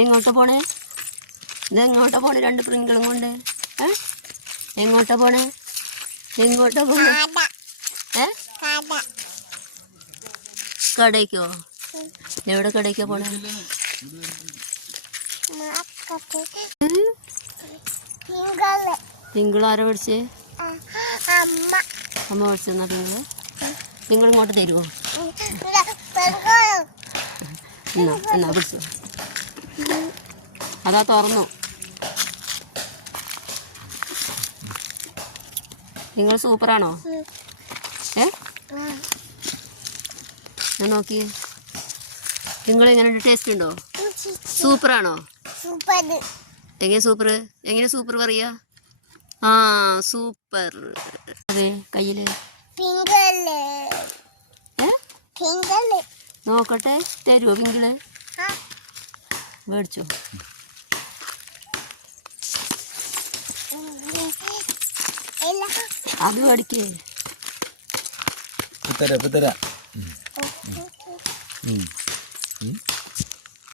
എങ്ങോട്ടാ പോണേ? ഇതെങ്ങോട്ടാ പോണേ? 2 പ്രിങ്കളും കൊണ്ട് എങ്ങോട്ടാ പോണേ? എങ്ങോട്ടാ പോണേ? കടയ്ക്കോ? എവിടെ കടയ്ക്കാ പോണേ? തിങ്കൾ ആരാ പഠിച്ചേ? അമ്മ പഠിച്ചെന്നാ തിങ്കൾ. തിങ്കൾ ഇങ്ങോട്ട് തരുമോ? എന്നാ പിടിച്ചു. അതാ തുറന്നു. നിങ്ങൾ സൂപ്പറാണോ? ഞാൻ നോക്കിയേ. നിങ്ങൾ എങ്ങനെ ടേസ്റ്റ് ഉണ്ടോ? സൂപ്പറാണോ? എങ്ങനെ സൂപ്പർ? എങ്ങനെ സൂപ്പർ പറയാ? ആ സൂപ്പർ. അതെ കയ്യില് നോക്കട്ടെ. തരുമോ പിങ്കിള്? മേടിച്ചോ. അത് മേടിക്കേ. തരാം